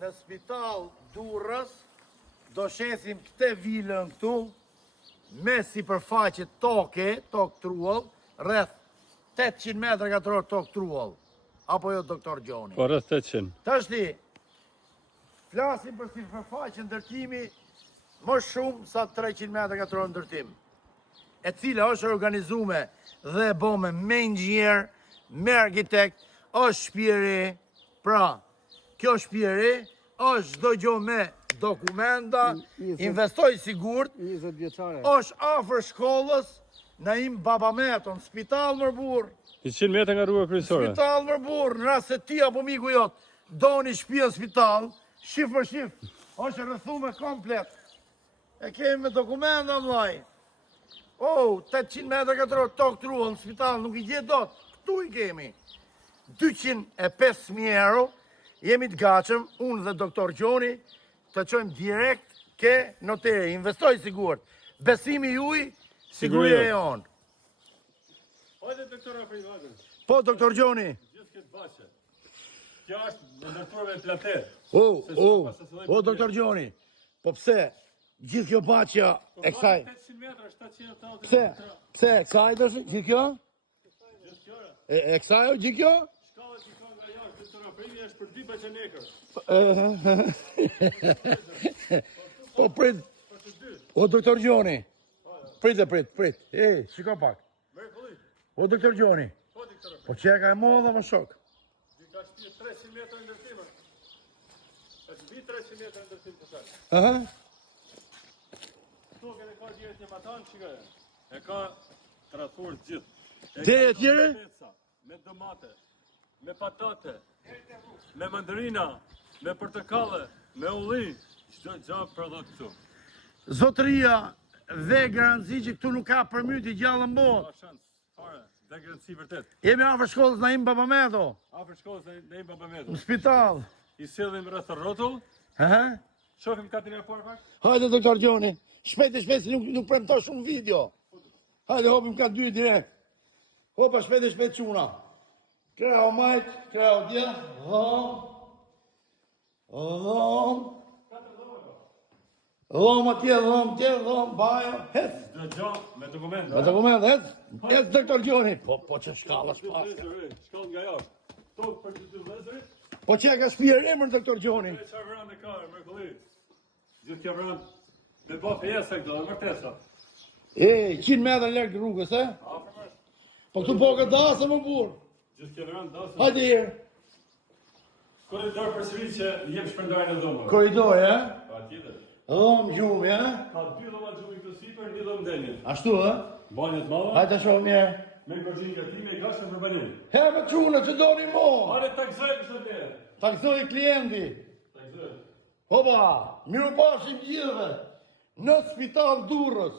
në spital Durrës, do shesim këtë vilën këtu, me sipërfaqe tokë truall, rreth 800 metra katror tokë truall. Apo jo, doktor Gjoni? Po, rreth 800. Tashti, flasim për sipërfaqe ndërtimi më shumë sa 300 metra katror ndërtim, e cila është organizume dhe bome me inxhinier, me arkitekt, është shpjeri, pra, kjo shpjeri është çdo gjë me dokumenta, investoj sigurt, 20 vjeçare. është afër shkollës, na im babameton, spital Mërbur, 100 metra nga rruga kryesore. spital Mërbur, në rast se ti apo miku jot doni shtëpi në spital, shif për shif, është rrethume komplet. E kemi me dokumenta vllai. 800 metra katror tokë truall në spital, nuk i gjet dot. Këtu i kemi. 205.000 euro, jemi të gatshëm, unë dhe doktor Gjoni, të qojmë direkt ke noteri, investoj sigurt. Besimi juj, siguria e jonë. Hajde doktor Afrivagën. Po, doktor Gjoni. Gjithë këtë bache. Kjo është ndërtuar me platet. Doktor Gjoni. Po pse? Gjithë kjo baqja e kësaj. 800 metra, 780 Pse? Pse e kësaj do gjithë kjo? Gjithë kjo. E kësaj o gjithë kjo? Shkalla që ka nga jashtë, doktor Afrivi është për 2 beqenekër. Po prit. O doktor Gjoni. Prit. Shiko pak. Mrekulli. O doktor Gjoni. Po doktor. Po që ka e modha më shok. Ka shtëpi 300 metra ndërtim. Është mbi 300 metra ndërtim të saj. Aha. Këtu e ka direkt një matan, shikoj. E ka tradhur gjithë. Deri e tjere? Me domate, me patate, me mandarina, me portokalle, me ulli, çdo gjë prodhot këtu. Zotëria dhe garanci që këtu nuk ka përmyti gjallë në botë. Ka shans, fare, dhe garanci vërtet. Jemi afër shkollës Naim Babameto, Afër shkollës në një babameto. në spital. I sillim rreth rrotull, Aha. shohim katën e parë pak. Hajde doktor Gjoni, shpejt si nuk premto shumë video. Hajde hopim ka dy direkt. Hopa shpejt quna. Kreo majt, kreo dje, dhom atje, dhom, bajo, hec. Çdo gjë me dokumenta. Me dokument, hec doktor Gjoni. Po që shkalla shpaska. Shkollë nga jashtë. Tokë për të dy vëllezërit. Po që ka shpirë emër doktor Gjoni. Me çfarë vran e ka, mrekulli. Gjithë kjo vran me bë pjesë këto, e vërtesa. 100 metra larg rrugës, e? Afër. Po këtu po ka dasë më burr. Gjithë kjo vran dasëm. Hajde herë. Korridor për sërish që jep shpërndarjen e dhomave. Korridor, e? Patjetër. Dhom gjumi, e? Ka 2 dhoma xhumi këtu sipër, 1 dhomë denjë. Ashtu, e? Banjë të mëdha, Hajde shohim mirë. me gojë ngatime i gashtë për banin. He me çuna që doni mo. Hare taksoj kështu të. Taksoj klienti. Taksoj. Hopa, miru pashim gjithëve. Në spital Durrës.